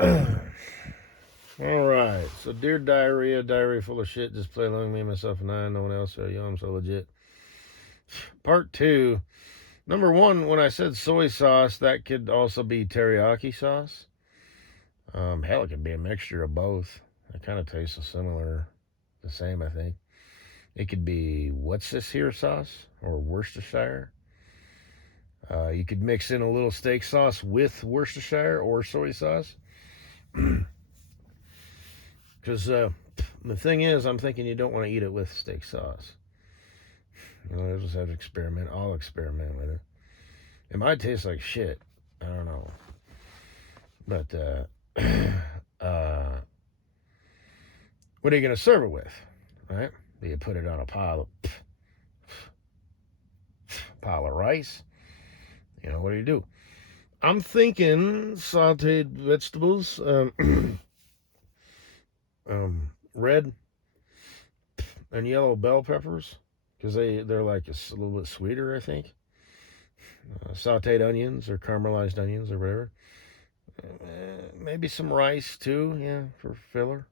All right. So, dear diarrhea full of shit. Just play along me, myself, and I. No one else. Yo, I'm so legit. Part two. Number one, when I said soy sauce, that could also be teriyaki sauce. Hell, it could be a mixture of both. It kind of tastes similar, the same, I think. It could be what's this here sauce or Worcestershire. You could mix in a little steak sauce with Worcestershire or soy sauce. Because the thing is, I'm thinking you don't want to eat it with steak sauce. I just have to experiment. I'll experiment with it. It might taste like shit. I don't know. But what are you going to serve it with? Right? Do you put it on a pile of rice? What do you do? I'm thinking sauteed vegetables, red and yellow bell peppers, because they're like a little bit sweeter, I think. Sauteed onions or caramelized onions or whatever. Maybe some rice too, yeah, for filler.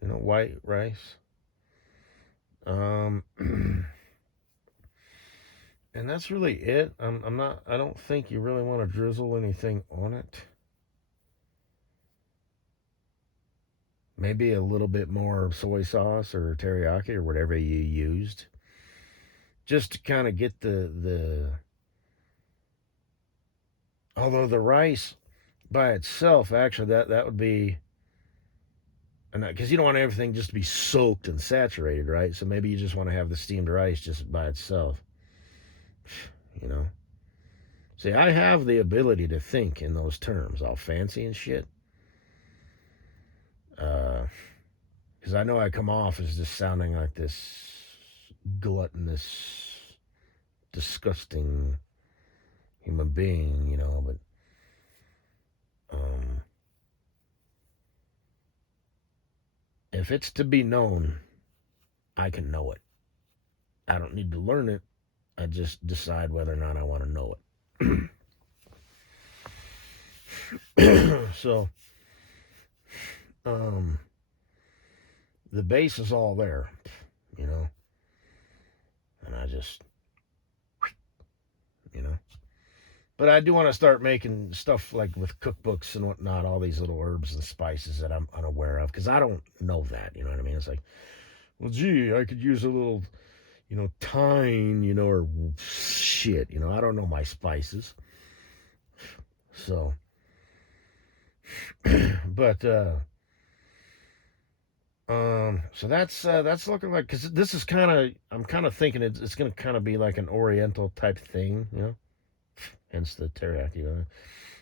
White rice. And that's really it. I'm not. I don't think you really want to drizzle anything on it. Maybe a little bit more soy sauce or teriyaki or whatever you used, just to kind of get the. Although the rice by itself, actually, that would be, because you don't want everything just to be soaked and saturated, right? So maybe you just want to have the steamed rice just by itself. You know. See, I have the ability to think in those terms, all fancy and shit. Because I know I come off as just sounding like this gluttonous, disgusting human being, but if it's to be known, I can know it. I don't need to learn it. I just decide whether or not I want to know it. So, the base is all there, and I just, you know. But I do want to start making stuff like with cookbooks and whatnot, all these little herbs and spices that I'm unaware of, because I don't know that, you know what I mean? It's like, well, gee, I could use a little, thyme, or shit, I don't know my spices. So, but, so that's looking like, because this is I'm kind of thinking it's going to kind of be like an Oriental type thing, hence the teriyaki.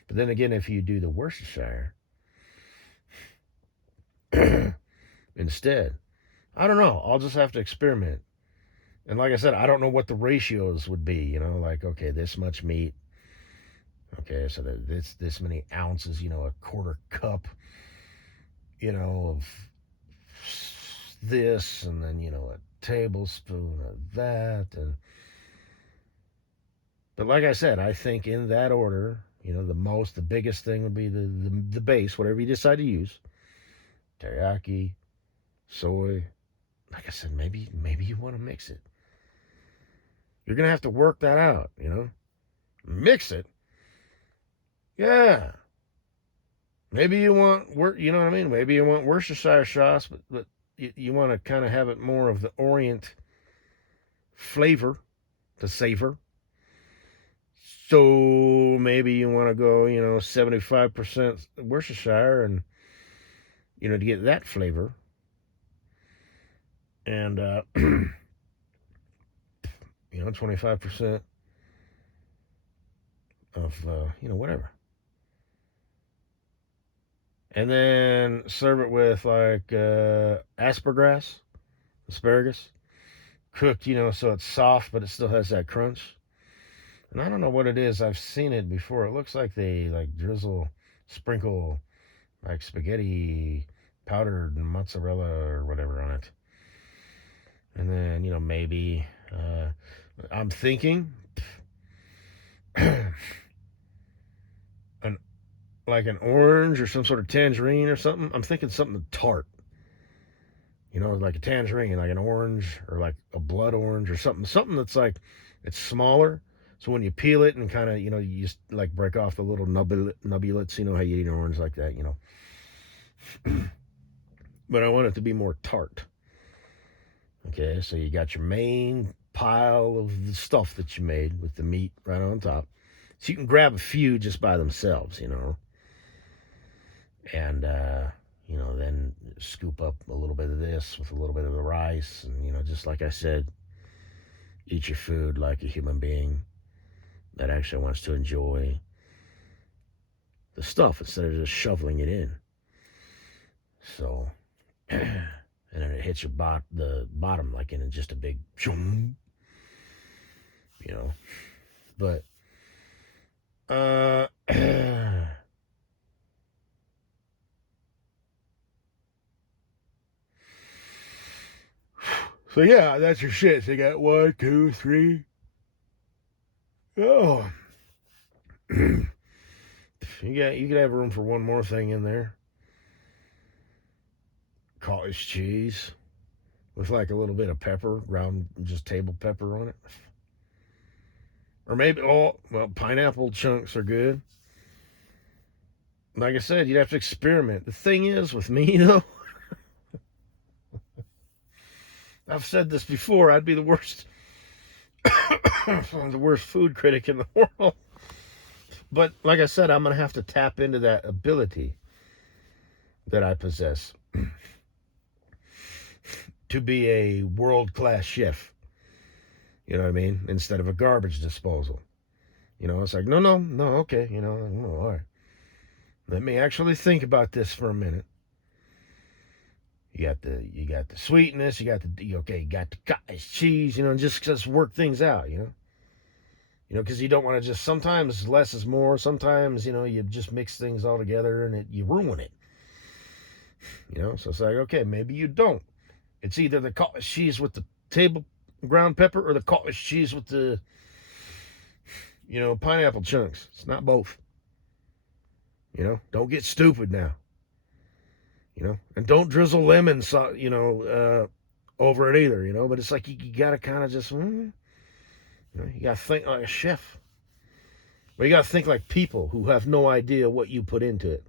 But then again, if you do the Worcestershire instead, I don't know. I'll just have to experiment. And like I said, I don't know what the ratios would be. Like, okay, this much meat. Okay, so this many ounces. A quarter cup. Of this, and then a tablespoon of that, and but like I said, I think in that order. The biggest thing would be the base, whatever you decide to use. Teriyaki, soy. Like I said, maybe you want to mix it. You're gonna have to work that out, Mix it. Yeah. Maybe you want you know what I mean? Maybe you want Worcestershire sauce, but you want to kind of have it more of the Orient flavor to savor. So maybe you want to go, 75% Worcestershire and to get that flavor. And 25% of whatever. And then serve it with like asparagus, cooked, so it's soft, but it still has that crunch. And I don't know what it is. I've seen it before. It looks like they like sprinkle like spaghetti powdered mozzarella or whatever on it. And then, maybe I'm thinking an like an orange or some sort of tangerine or something, I'm thinking something tart. Like a tangerine, like an orange or like a blood orange or something that's like it's smaller. So when you peel it and kind of, you just like break off the little nubbulets, how you eat an orange like that. But I want it to be more tart. Okay, so you got your main pile of the stuff that you made with the meat right on top. So you can grab a few just by themselves, and then scoop up a little bit of this with a little bit of the rice, and just like I said, eat your food like a human being that actually wants to enjoy the stuff instead of just shoveling it in. So, and then it hits the bottom like in just a big, But so yeah, that's your shit. So you got 1, 2, 3. Oh, you could have room for one more thing in there. Cottage cheese with like a little bit of pepper, ground just table pepper on it. Or maybe pineapple chunks are good. Like I said, you'd have to experiment. The thing is with me though, I've said this before, I'd be the worst the worst food critic in the world. But like I said, I'm gonna have to tap into that ability that I possess to be a world-class chef. You know what I mean? Instead of a garbage disposal. It's like, no, okay, all right. Let me actually think about this for a minute. You got the sweetness, you got the cottage cheese, just work things out, because you don't want to just, sometimes less is more, sometimes, you just mix things all together and you ruin it. So it's like, okay, maybe you don't. It's either the cottage cheese with the table ground pepper or the cottage cheese with the, pineapple chunks. It's not both. Don't get stupid now. And don't drizzle lemon, over it either. But it's like you got to kind of just, you got to think like a chef. But you got to think like people who have no idea what you put into it.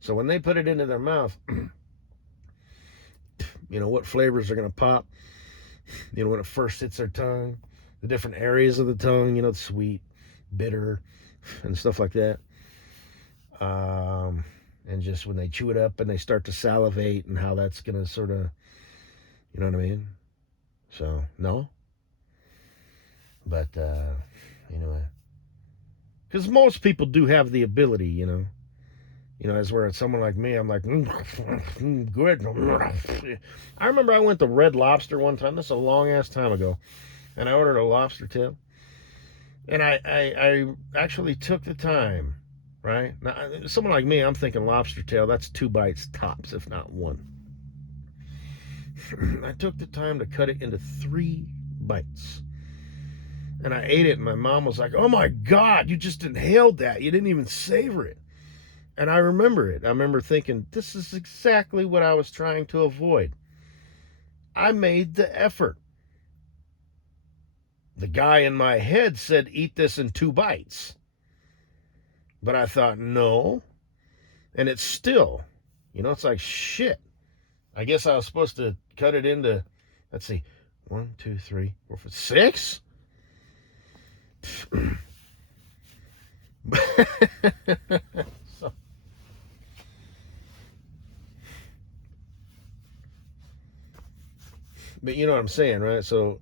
So when they put it into their mouth, what flavors are going to pop. When it first hits their tongue, the different areas of the tongue, sweet, bitter, and stuff like that. And just when they chew it up and they start to salivate and how that's going to sort of, you know what I mean? So, no. But, because most people do have the ability, as where it's someone like me, I'm like, good. I remember I went to Red Lobster one time. This is a long ass time ago. And I ordered a lobster tail. And I actually took the time, right? Now, someone like me, I'm thinking lobster tail, that's 2 bites tops, if not 1. I took the time to cut it into 3 bites. And I ate it, and my mom was like, oh my God, you just inhaled that. You didn't even savor it. And I remember it. I remember thinking, this is exactly what I was trying to avoid. I made the effort. The guy in my head said, eat this in 2 bites. But I thought, no. And it's still, it's like shit. I guess I was supposed to cut it into, let's see, 1, 2, 3, 4, 5, 6? So, but you know what I'm saying, right? So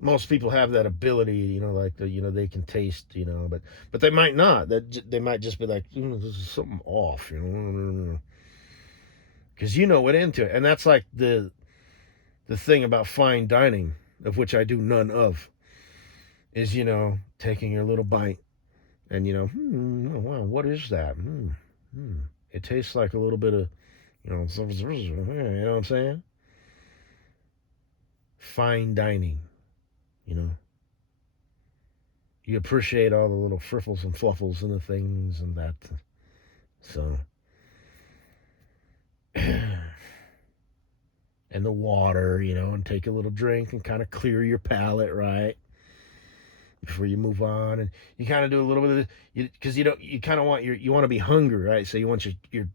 most people have that ability, like they can taste, but they might not. That they might just be like, this is something off, because went into it, and that's like the thing about fine dining, of which I do none of, is taking your little bite, and oh, wow, what is that? It tastes like a little bit of, you know what I'm saying? Fine dining, you know. You appreciate all the little friffles and fluffles and the things and that. So, and the water, and take a little drink and kind of clear your palate, right? Before you move on, and you kind of do a little bit of because you kind of you want to be hungry, right? So you want your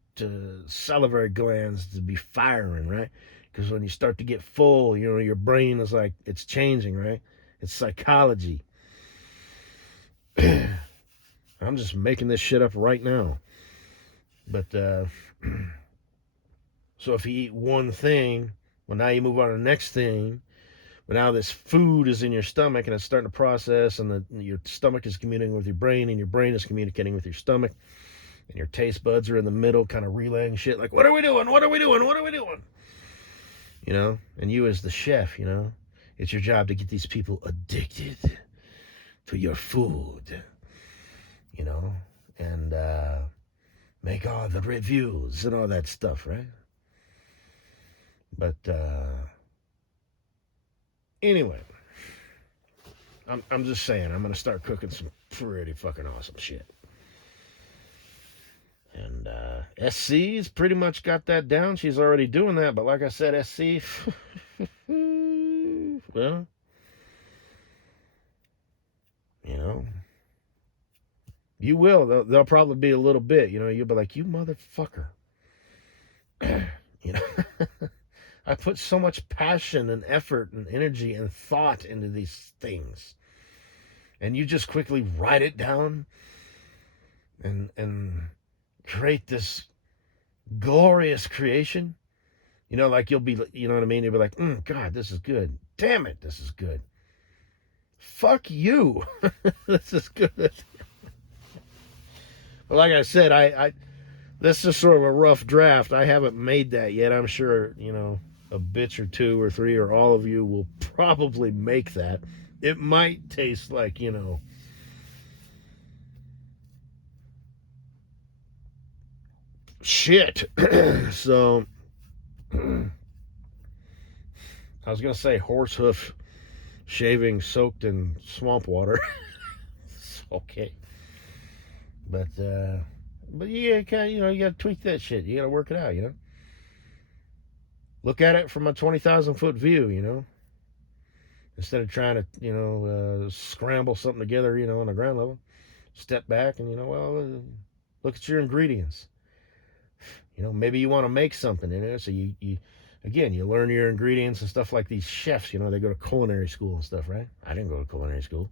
salivary glands to be firing, right? Because when you start to get full, your brain is like it's changing, right? It's psychology. I'm just making this shit up right now, but so if you eat one thing, well, now you move on to the next thing. But now this food is in your stomach and it's starting to process, and your stomach is communicating with your brain, and your brain is communicating with your stomach, and your taste buds are in the middle, kind of relaying shit like, "What are we doing? What are we doing? What are we doing?" And you as the chef, it's your job to get these people addicted to your food, and make all the reviews and all that stuff, right? But anyway, I'm just saying, I'm gonna start cooking some pretty fucking awesome shit. And SC's pretty much got that down. She's already doing that, but like I said, SC, well, you will. They'll probably be a little bit. You'll be like, you motherfucker. you know, I put so much passion and effort and energy and thought into these things, and you just quickly write it down and create this glorious creation. Like you'll be, you know what I mean? You'll be like, God, this is good. Damn it, this is good. Fuck you. This is good. But like I said, I this is sort of a rough draft. I haven't made that yet. I'm sure, a bitch or two or three or all of you will probably make that. It might taste like, shit. So I was gonna say horse hoof shaving soaked in swamp water. Okay, but you kind you gotta tweak that shit. You gotta work it out. Look at it from a 20,000-foot view. Instead of trying to scramble something together. On the ground level, step back and look at your ingredients. Maybe you want to make something in it, so you again, you learn your ingredients and stuff like these chefs. They go to culinary school and stuff, right? I didn't go to culinary school,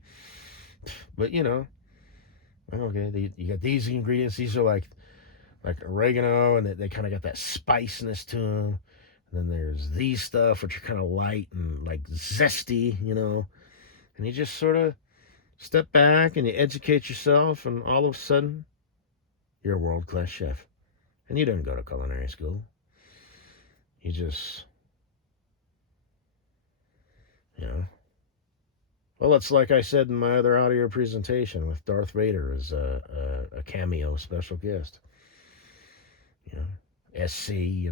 but okay, you got these ingredients. These are like oregano, and they kind of got that spiciness to them. And then there's these stuff which are kind of light and like zesty, and you just sort of step back and you educate yourself, and all of a sudden you're a world-class chef. And you didn't go to culinary school. You just, well, it's like I said in my other audio presentation with Darth Vader as a cameo special guest. SC, she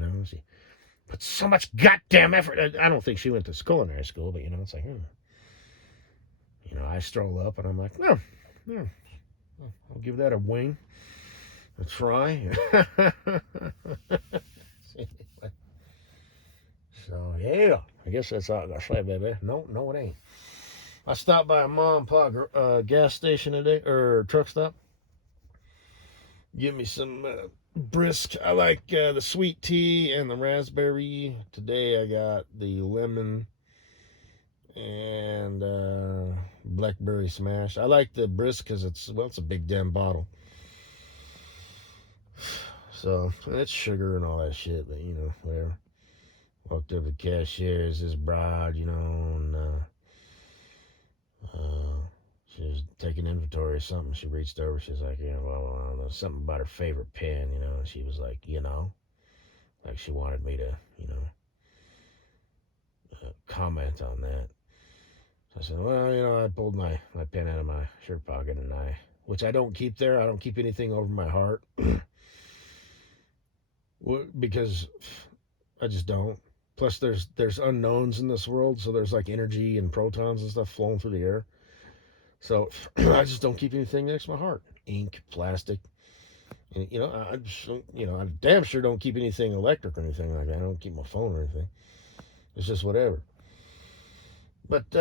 put so much goddamn effort. I don't think she went to culinary school, but it's like, I stroll up and I'm like, no, I'll give that a wing, a try. So yeah, I guess that's all I gotta say, baby. No, it ain't. I stopped by a mom and pop gas station today, or truck stop. Give me some brisk. I like the sweet tea and the raspberry. Today I got the lemon and blackberry smash. I like the brisk because it's a big damn bottle. So it's sugar and all that shit, but whatever. Walked up to the cashier, this broad, and she was taking inventory of something. She reached over, she's like, well, I don't know, something about her favorite pen, and she was like, like she wanted me to, comment on that. So I said, well, I pulled my pen out of my shirt pocket, and which I don't keep there. I don't keep anything over my heart. Because I just don't. Plus, there's unknowns in this world, so there's like energy and protons and stuff flowing through the air. So I just don't keep anything next to my heart. Ink, plastic, And, I just, I damn sure don't keep anything electric or anything like that. I don't keep my phone or anything. It's just whatever. But,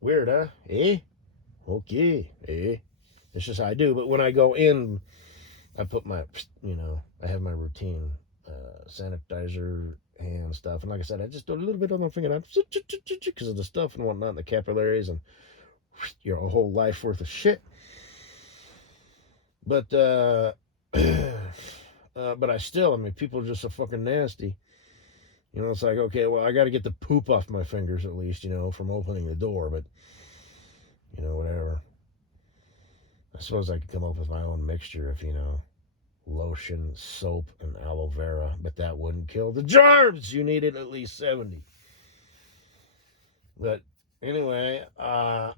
weird, huh? Eh? Okay. Eh? It's just how I do. But when I go in, I put my, I have my routine sanitizer hand stuff. And like I said, I just do a little bit on the finger because of the stuff and whatnot, the capillaries, and your whole life worth of shit. But, but I mean, people are just so fucking nasty. It's like, okay, well, I got to get the poop off my fingers at least, from opening the door. But, whatever. I suppose I could come up with my own mixture of, lotion, soap, and aloe vera, but that wouldn't kill the germs. You needed at least 70. But anyway, but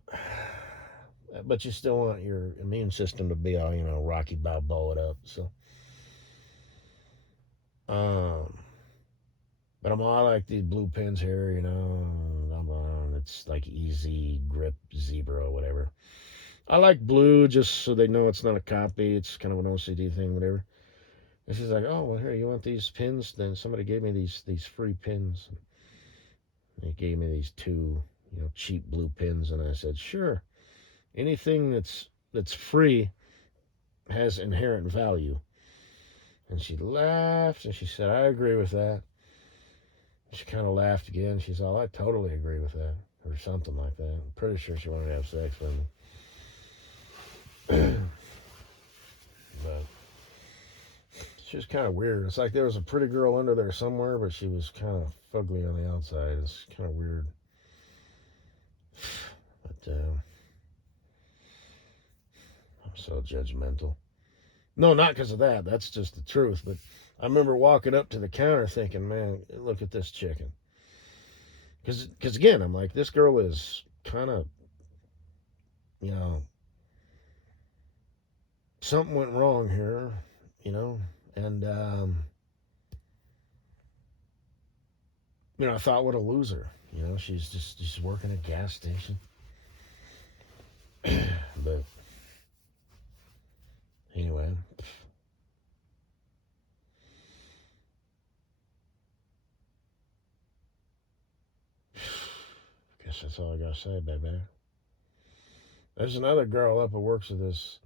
you still want your immune system to be all, Rocky Balboa up. So, but I like these blue pens here, it's like Easy Grip Zebra or whatever. I like blue just so they know it's not a copy. It's kind of an OCD thing, whatever. And she's like, oh, well, here, you want these pins? Then somebody gave me these free pins. They gave me these two, cheap blue pins, and I said, sure. Anything that's free has inherent value. And she laughed, and she said, I agree with that. She kind of laughed again. She said, I totally agree with that, or something like that. I'm pretty sure she wanted to have sex with me. But she was kind of weird. It's like there was a pretty girl under there somewhere, but she was kind of fugly on the outside. It's kind of weird. But I'm so judgmental. No, not because of that. That's just the truth. But I remember walking up to the counter thinking, man, look at this chicken. Because again, I'm like, this girl is kind of, something went wrong here, and, I thought, what a loser. She's working at a gas station. But anyway. Guess that's all I gotta say, baby. There's another girl up who works at this.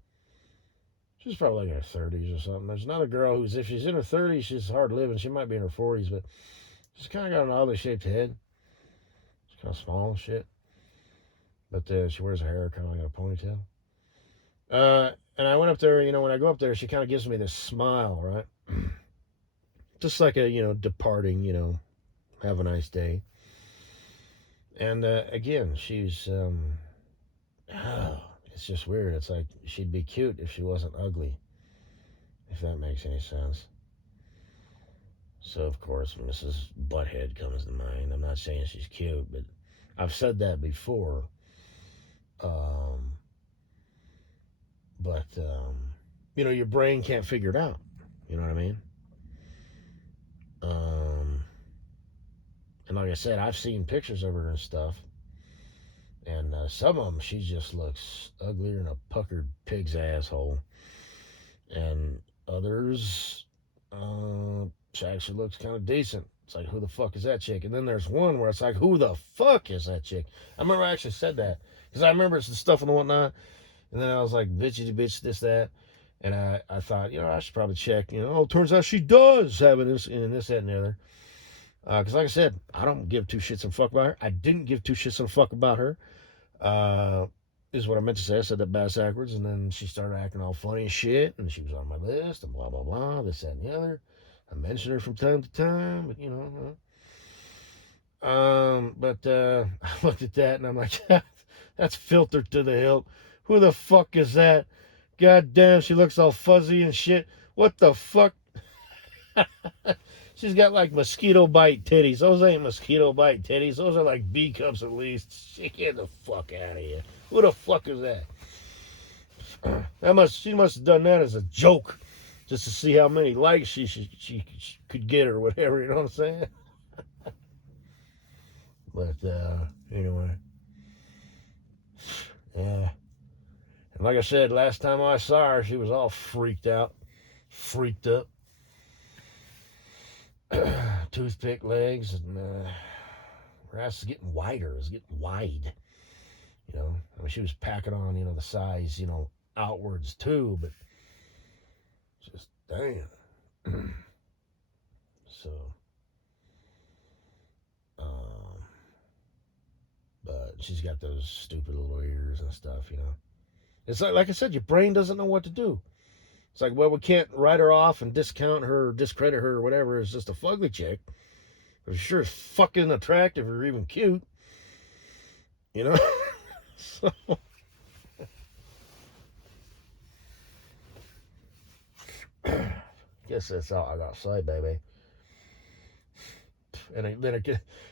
She's probably like in her 30s or something. There's another girl who's, if she's in her 30s, she's hard living. She might be in her 40s, but she's kind of got an oddly shaped head. She's kind of small and shit. But she wears her hair kind of like in a ponytail. And I went up there, when I go up there, she kind of gives me this smile, right? Just like a, departing, have a nice day. And again, she's, it's just weird. It's like she'd be cute if she wasn't ugly, if that makes any sense. So, of course, Mrs. Butthead comes to mind. I'm not saying she's cute, but I've said that before. But, your brain can't figure it out. You know what I mean? And like I said, I've seen pictures of her and stuff. And some of them, she just looks uglier than a puckered pig's asshole. And others, she actually looks kind of decent. It's like, who the fuck is that chick? And then there's one where it's like, who the fuck is that chick? I remember I actually said that. Because I remember it's the stuff and whatnot. And then I was like, bitchy bitch, this, that. And I thought, I should probably check. Turns out she does have this, and this, that, and the other. Because like I said, I don't give two shits and fuck about her. I didn't give two shits and fuck about her. Is what I meant to say. I said that backwards, and then she started acting all funny and shit, and she was on my list, and blah, blah, blah, this, that, and the other. I mentioned her from time to time, but, but I looked at that, and I'm like, that's filtered to the hilt. Who the fuck is that? God damn, she looks all fuzzy and shit. What the fuck? She's got like mosquito bite titties. Those ain't mosquito bite titties. Those are like B cups at least. Get the fuck out of here. Who the fuck is that? She must have done that as a joke, just to see how many likes she could get or whatever. You know what I'm saying? But anyway, yeah. And like I said, last time I saw her, she was all freaked out, freaked up. Toothpick legs, and her ass is getting wider. It's getting wide. You know, I mean, she was packing on, the size, outwards too, but just damn. So, but she's got those stupid little ears and stuff. It's like I said, your brain doesn't know what to do. It's like, well, we can't write her off and discount her or discredit her or whatever. It's just a fugly chick. But sure is fucking attractive or even cute. So, guess that's all I got to say, baby.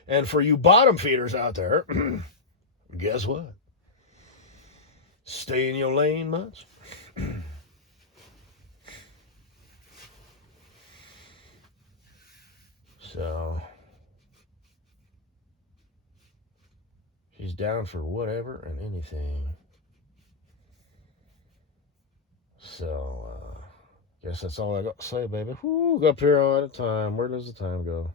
And for you bottom feeders out there, guess what? Stay in your lane much. So she's down for whatever and anything. So guess that's all I got to say, baby. Whoo, up here all the time. Where does the time go?